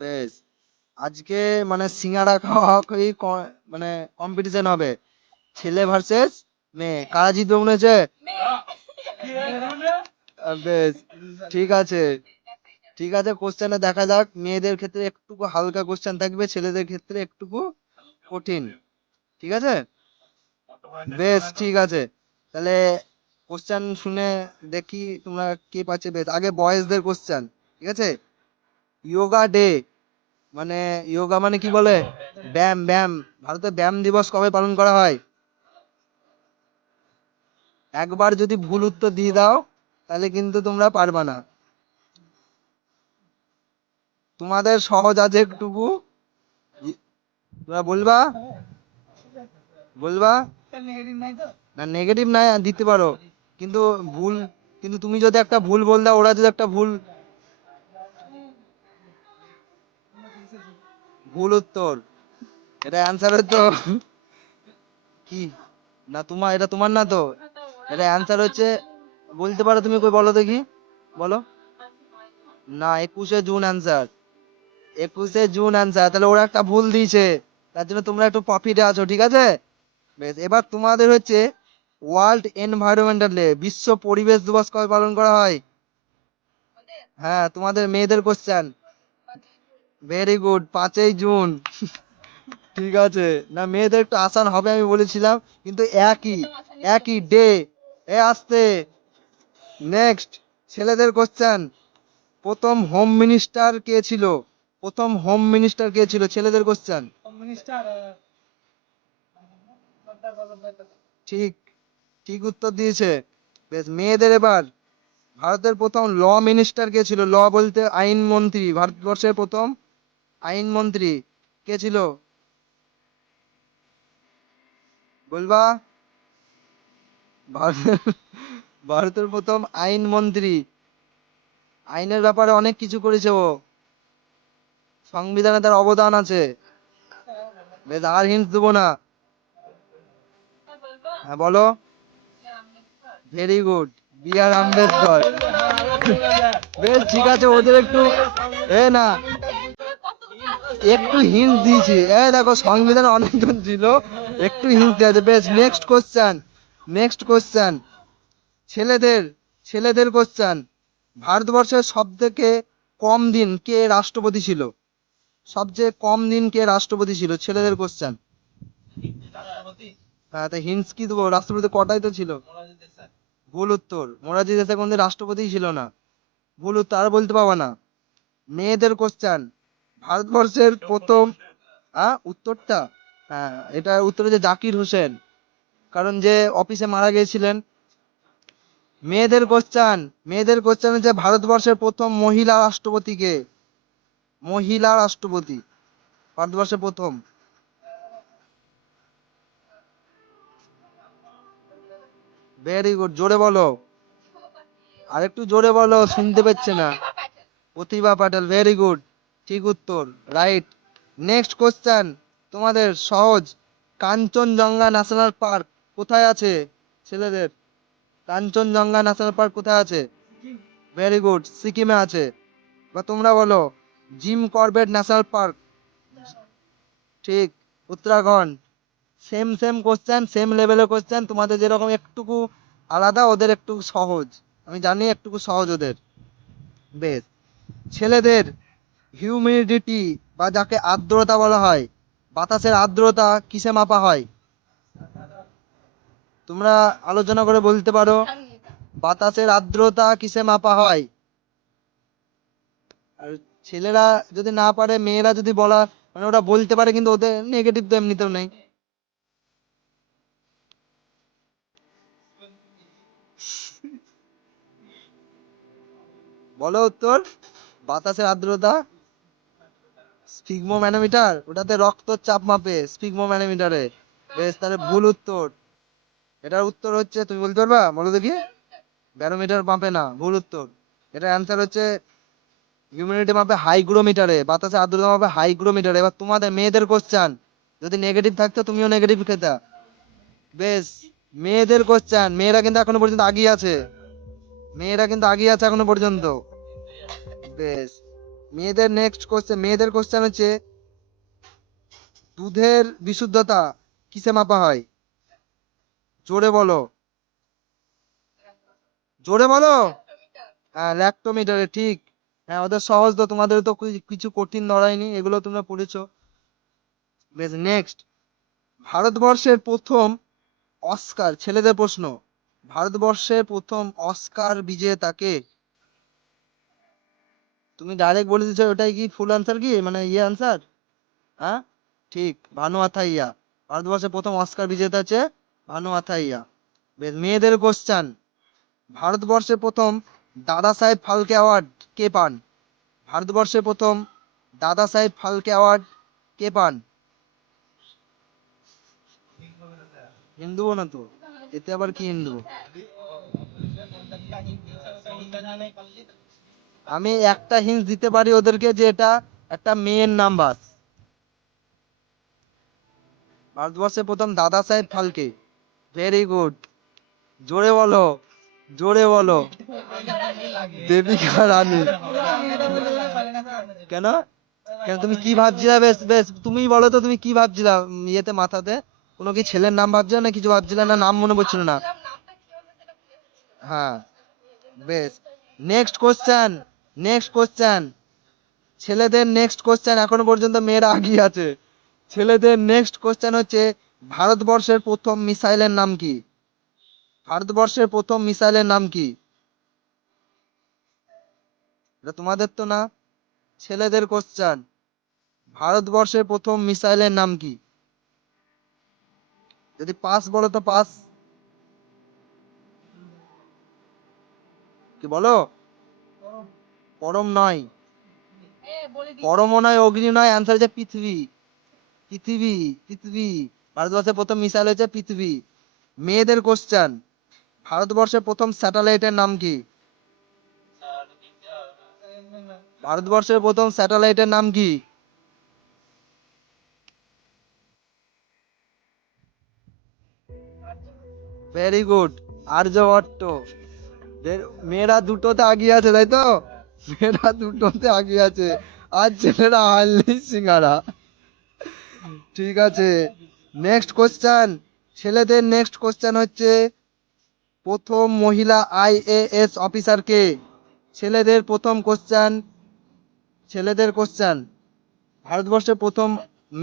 বেশ, আজকে মানে সিঙ্গাড়া খাওয়া মানে কম্পিটিশন হবে, ছেলে ভার্সেস মেয়ে, কারা জিতবে মনে হচ্ছে? বেশ, ঠিক আছে, ঠিক আছে, কোশ্চেনে দেখা যাক। মেয়েদের ক্ষেত্রে একটুকু হালকা কোশ্চেন থাকবে, ছেলেদের ক্ষেত্রে একটুকু কঠিন। ঠিক আছে, বেশ, ঠিক আছে। তাহলে কোশ্চেন শুনে দেখি তোমরা কে পাচ্ছে। বেশ, আগে বয়েজদের কোশ্চেন। ঠিক আছে, যোগা ডে মানে, যোগা মানে কি বলে? ব্যায়াম, ব্যায়াম। ভারতে ব্যায়াম দিবস কবে পালন করা হয়? একবার যদি ভুল উত্তর দিয়ে দাও তাহলে কিন্তু তোমরা পারবা না। তোমাদের সহজ আছে একটুকু, তোমরা বলবা, বলবা। না, নেগেটিভ নাই, দিতে পারো, কিন্তু ভুল, কিন্তু তুমি যদি একটা ভুল বল দাও, ওরা যদি একটা ভুল, ভুল উত্তর, এটা অ্যান্সার হতো কি? না, তোমার এটা তোমার না তো, এটা অ্যান্সার হচ্ছে, বলতে পারো তুমি, কই বলো দেখি, বলো। না, 21শে জুন অ্যান্সার, 21শে জুন অ্যান্সার। তাহলে ওরা একটা ভুল দিয়েছে, তার জন্য তোমরা একটু প্রফিটে আছো। ঠিক আছে, বেশ, এবার তোমাদের হচ্ছে ওয়ার্ল্ড এনভায়রনমেন্টাল ডে, বিশ্ব পরিবেশ দিবস কবে পালন করা হয়? হ্যাঁ, তোমাদের মেয়েদের কোশ্চেন। ভেরি গুড, 5ই জুন। ঠিক আছে, না মেয়েদের একটু আসান হবে আমি বলেছিলাম, কিন্তু একই, একই ডে। এ আসতে, নেক্সট, ছেলেদের কোশ্চেন। প্রথম হোম মিনিস্টার কে ছিল? প্রথম হোম মিনিস্টার কে ছিল? ছেলেদের কোশ্চেন। ঠিক, ঠিক উত্তর দিয়েছে। বেশ, মেয়েদের এবার, ভারতের প্রথম ল মিনিস্টার কে ছিল? ল বলতে আইন মন্ত্রী, ভারতবর্ষের প্রথম আইন মন্ত্রী কে ছিল? বলবা। ভারতের, ভারতের প্রথম আইন মন্ত্রী, আইনের ব্যাপারে অনেক কিছু করেছে ও, সংবিধানে তার অবদান আছে। বেশ, আর হিন্টস দেবো না। হ্যাঁ, বলো। ভেরি গুড, বি আর আম্বেদকর। বেশ, ঠিক আছে, ওদের একটু, এ না, একটু হিন্ট দিয়েছি, দেখো সংবিধানে অনেকজন ছিল, একটু হিন্ট দেওয়া আছে। বেশ, নেক্সট কোশ্চেন, নেক্সট কোশ্চেন, ছেলেদের, ছেলেদের কোশ্চেন। ভারতবর্ষের সব থেকে কম দিন কে রাষ্ট্রপতি ছিল? সবচেয়ে কম দিন কে রাষ্ট্রপতি ছিল? ছেলেদের কোশ্চেন। হ্যাঁ, তা হিন্টস কি দেবো? রাষ্ট্রপতি কটাই তো ছিল। ভুল উত্তর, মোরারজি দেশাই কোনদিন রাষ্ট্রপতিই ছিল না। ভুল উত্তর, আর বলতে পারবা না। মেয়েদের কোশ্চেন, ভারতবর্ষের প্রথম, উত্তরটা, হ্যাঁ, এটা উত্তর হচ্ছে জাকির হোসেন, কারণ যে অফিসে মারা গিয়েছিলেন। মেয়েদের কোশ্চেন, মেয়েদের কোশ্চেন হচ্ছে ভারতবর্ষের প্রথম মহিলা রাষ্ট্রপতি কে? মহিলা রাষ্ট্রপতি, ভারতবর্ষের প্রথম। ভেরি গুড, জোরে বলো, আর একটু জোরে বলো, শুনতে পাচ্ছে না। প্রতিভা পাটেল, ভেরি গুড, ঠিক উত্তর, রাইট। নেক্সট কোশ্চেন, তোমাদের সহজ, কাঞ্চনজঙ্ঘা ন্যাশনাল পার্ক কোথায় আছে? ছেলেদের, কাঞ্চনজঙ্ঘা ন্যাশনাল পার্ক কোথায় আছে? ভেরি গুড, সিকিমে আছে। বা তোমরা বলো, জিম করবেট ন্যাশনাল পার্ক, ঠিক, Uttarakhand. Same same question, same লেভেলের কোশ্চেন, তোমাদের যেরকম একটুকু আলাদা, ওদের একটু সহজ, আমি জানি একটুকু সহজ ওদের। বেশ, ছেলেদের হিউমিডিটি বা যাকে আর্দ্রতা বলা হয়, বাতাসের আর্দ্রতা কিসে মাপা হয়? তোমরা আলোচনা করে বলতে পারো, বাতাসের আর্দ্রতা কিসে মাপা হয়? আর ছেলেরা যদি না পারে, মেয়েরা যদি বলা, মানে ওরা বলতে পারে, কিন্তু ওদের নেগেটিভ তো এমনিতেও নেই। বলো উত্তর। বাতাসের আর্দ্রতা স্ফিগমো ম্যানোমিটার, ওটাতে রক্তর চাপ মাপে স্ফিগমো ম্যানোমিটারে। বেশ, তাহলে ভুল উত্তর। এটার উত্তর হচ্ছে, তুমি বলতে পারবা, বলো দেখি। ব্যারোমিটার মাপে না, ভুল উত্তর। এটা অ্যান্সার হচ্ছে হিউমিডিটি মাপে হাইগ্রোমিটারে, বাতাসে আর্দ্রতা মাপে হাইগ্রোমিটারে। এবার তোমাদের মেয়েদের কোশ্চেন, যদি নেগেটিভ থাকতো তুমিও নেগেটিভ খেতা। বেশ, মেয়েদের কোশ্চেন, মেয়েরা কিন্তু এখনো পর্যন্ত আগিয়ে আছে, মেয়েরা কিন্তু আগিয়ে আছে এখনো পর্যন্ত। বেশ, মেয়েদের কোশ্চেন হচ্ছে, দুধের বিশুদ্ধতা কিসে মাপা হয়? জোরে বলো, জোরে বলো। হ্যাঁ, ল্যাক্টোমিটারে, ঠিক। হ্যাঁ, ওদের সহজ তো, তোমাদের তো কিছু কঠিন ধরায়নি, এগুলো তোমরা পড়েছো। বেশ, নেক্সট। ভারতবর্ষের প্রথম অস্কার, ছেলেদের প্রশ্ন, ভারতবর্ষের প্রথম অস্কার বিজেতাকে? তুমি ডাইরেক্ট বলে দিচ্ছ, ওটাই কি ফুল আনসার, কি মানে আনসার? হ্যাঁ, ঠিক, ভানু আথাইয়া। ভারতবর্ষের প্রথম অস্কার বিজেতা আছে ভানু আথাইয়া। বেশ, মেয়েদের কোশ্চেন। ভারতবর্ষের প্রথম দাদা সাহেব ফালকে অ্যাওয়ার্ড কে পান? ভারতবর্ষের প্রথম দাদা সাহেব ফালকে অ্যাওয়ার্ড কে পান? হিন্দু না তো, এতে আবার কি হিন্দু? আমি একটা হিন্ট দিতে পারি ওদেরকে, যে এটা একটা মেয়ের নাম বাস। ভারতবর্ষের প্রথম দাদা সাহেব ফালকে। Very good. জোরে বলো, জোরে বলো। দেবিকা রানী। কেন? কেন, তুমি কি ভাবছিলা? বেশ বেশ, তুমি বলো তো, তুমি কি ভাবছিলা ইয়েতে, মাথাতে কোনো কি ছেলের নাম ভাবছিলা না কিছু ভাবছিলা, না নাম মনে পড়ছিল না? হ্যাঁ, বেশ। Next question, next question. ছেলেদের নেক্সট কোশ্চেন, এখনো পর্যন্ত মেয়েরা আগিয়ে আছে। ছেলেদের নেক্সট কোশ্চেন হচ্ছে, ভারতবর্ষের প্রথম মিসাইলের নাম কি? ভারতবর্ষের প্রথম মিসাইলের নাম কি? এটা তোমাদের তো না, ছেলেদের কোশ্চেন। ভারতবর্ষের প্রথম মিসাইলের নাম কি? যদি পাস বলো তো পাস। কি বলো? পরম নয়, পরমও নয়, অগ্নি নয়, অ্যান্সার হচ্ছে পৃথিবী। পৃথিবী, পৃথিবী। ভারতবর্ষের প্রথম মিসাইল হচ্ছে পৃথিবী। মেয়েদের কোশ্চেন। ভারতবর্ষের প্রথম স্যাটেলাইটের নাম কি? ভারতবর্ষের প্রথম স্যাটেলাইটের নাম কি? Very good, Aryabhata. মেয়েরা দুটোতে আগিয়ে আছে, তাই তো? মেয়েরা দুটোতে আগিয়ে আছে, আর ছেলেরা হারলি সিঙ্গারা। ঠিক আছে, নেক্সট কোশ্চেন। ছেলেদের নেক্সট কোশ্চেন হচ্ছে, প্রথম মহিলা আইএএস অফিসার কে? ছেলেদের প্রথম কোশ্চেন, ছেলেদের কোশ্চেন। ভারতবর্ষের প্রথম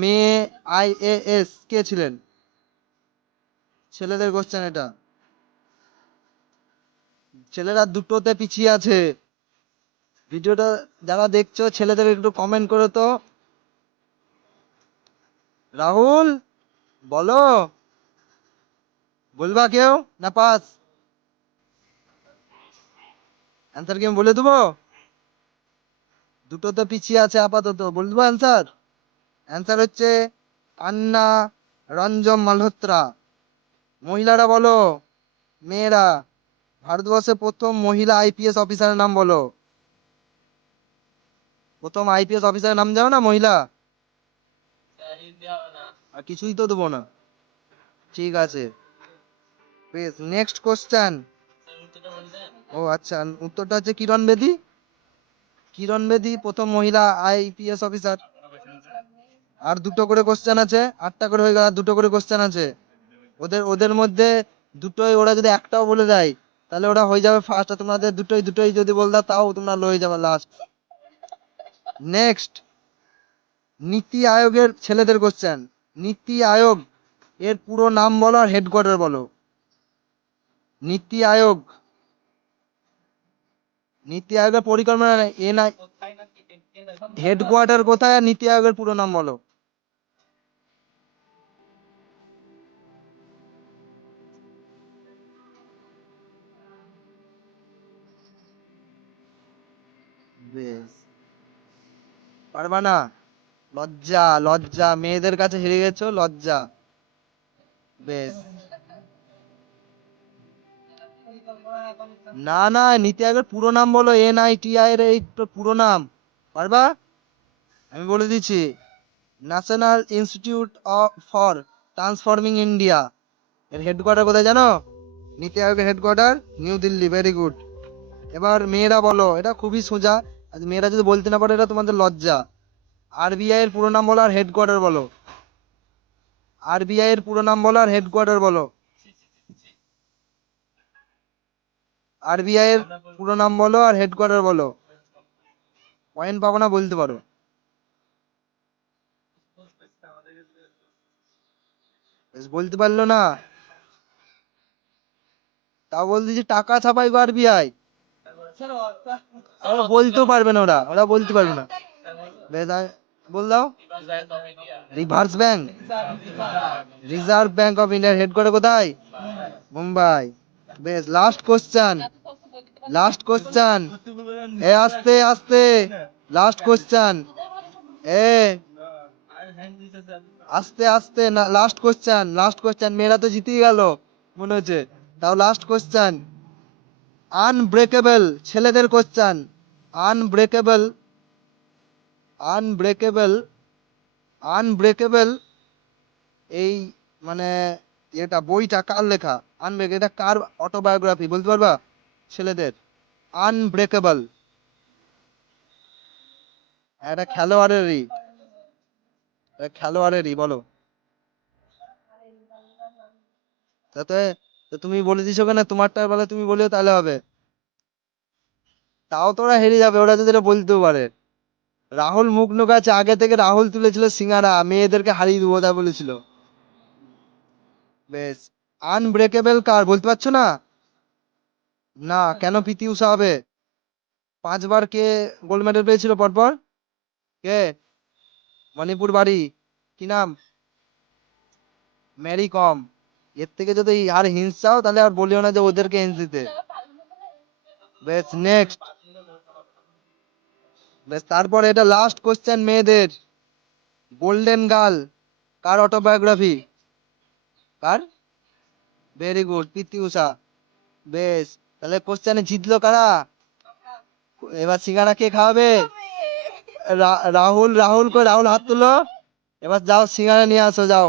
মেয়ে আইএএস কে ছিলেন? ছেলেদের কোশ্চেন এটা। ছেলেরা দুটোতে পিছিয়ে আছে। ভিডিওটা যারা দেখছো, ছেলেদের একটু কমেন্ট করো তো। রাহুল, বলো, বলবা কেউ না পাস? অ্যান্সার কি আমি বলে দেবো? দুটোতে পিছিয়ে আছে আপাতত, বলবো অ্যান্সার? অ্যান্সার হচ্ছে আন্না রঞ্জন মালহোত্রা। মহিলারা বলো, মেয়েরা, ভারতবর্ষের প্রথম মহিলা আইপিএস অফিসারের নাম বলো। প্রথম আইপিএস অফিসারের নাম জানো না, মহিলা? আর কিছুই তো দেবো না। ঠিক আছে, বেশ, নেক্সট কোশ্চেন। ও আচ্ছা, উত্তরটা হচ্ছে কিরণ বেদি। কিরণ বেদি প্রথম মহিলা আইপিএস অফিসার। আর দুটো করে কোশ্চেন আছে, আটটা করে হয়ে গেল, আর দুটো করে কোশ্চেন আছে। ওদের ওদের মধ্যে দুটোই, ওরা যদি একটাও বলে দেয় তাহলে ওরা হয়ে যাবে ফার্স্ট। আর তোমাদের দুটোই দুটোই যদি বলে দাও, তাও তোমরা লয়ে যাবে লাস্ট। নেক্সট, নীতি আয়োগের ছেলেদের কোশ্চেন। নীতি আয়োগ এর পুরো নাম বলো আর হেডকোয়ার্টার বলো। নীতি আয়োগ, নীতি আয়োগের পরিকল্পনা এনআই, হেডকোয়ার্টার কোথায়, আর নীতি আয়োগের পুরো নাম বলো। বেশ, পারবা না? লজ্জা, লজ্জা, মেয়েদের কাছে হেরে গেছো, লজ্জা। বেশ, না না, নীতি আয়োগের পুরো নাম বলো, এনআইটিআই এর এই তো পুরো নাম। পারবা? আমি বলে দিচ্ছি, National Institute for Transforming India. এর হেডকোয়ার্টার কোথায় জানো? নীতি আয়োগের headquarter New Delhi. Very good. এবার মেয়েরা বলো, এটা খুবই সোজা, আজ মেয়েরা যদি বলতে না পারে এটা তোমাদের লজ্জা। আরবিআই এর পুরো নাম বলো আর হেডকোয়ার্টার বলো। আরবিআই এর পুরো নাম বলো আর হেডকোয়ার্টার বলো। আরবিআই এর পুরো নাম বলো আর হেডকোয়ার্টার বলো। পয়েন্ট পাবো না, বলতে পারো। বেশ, বলতে পারলো না। তাও বলতে যে টাকা ছাপাই গো আরবিআই। ওরা বলতেও পারবে না, ওরা ওরা বলতে পারবে না। বেশ, বল দাও। Reverse bank, reserve bank of ইন্ডিয়ার হেডকোয়ার্টার কোথায়? মুম্বাই। বেশ, লাস্ট কোশ্চেন, লাস্ট কোশ্চেন। এ আস্তে আস্তে, লাস্ট কোশ্চেন। এ আস্তে আস্তে না, লাস্ট কোশ্চেন, লাস্ট কোশ্চেন। মেয়েরা তো জিতেই গেল মনে হচ্ছে। তাও লাস্ট কোশ্চেন। আনব্রেকেবল, ছেলেদের কোশ্চেন। আনব্রেকেবল, আনব্রেকেবল, আনব্রেকেবল, এই মানে এটা বইটা কার লেখা? আনব্রেক, এটা কার অটোবায়োগ্রাফি বলতে পারবা? ছেলেদের। আনব্রেকেবল, এটা খেলোয়াড়েরই, এটা খেলোয়াড়েরই, বলো। তাতে তো তুমি বলে দিছো কেন? তোমারটার বেলা তুমি বলিও তাহলে হবে। তাও তো ওরা হেরে যাবে, ওরা যদি এটা বলতেও পারে। রাহুল মুখনোক আছে, আগে থেকে রাহুল তুলেছিল সিঙ্গারা, মেয়েদেরকে হারিয়ে দেবো তা বলেছিল। বেশ, আনব্রেকেবল কার বলতে পারছো না? না, কেন পিটি উষা হবে? 5বার কে গোল্ড মেডেল পেয়েছিল পরপর? কে? মণিপুর বাড়ি, কি নাম? ম্যারি কম। এর থেকে যদি আর হিন্স চাও তাহলে আর বলিও না যে ওদেরকে হিন্স দিতে। বেশ, নেক্সট। বেশ, তারপর এটা লাস্ট কোশ্চেন মেয়েদের। গোল্ডেন গার্ল কার অটোবায়োগ্রাফি? কার? ভেরি গুড, পিটি উষা। বেশ, তাহলে কোশ্চেনে জিতলো কারা? এবার সিঙ্গারা কে খাওয়াবে? রাহুল, রাহুল কই? রাহুল হাত তুলো। এবার যাও সিঙ্গারা নিয়ে আসো, যাও।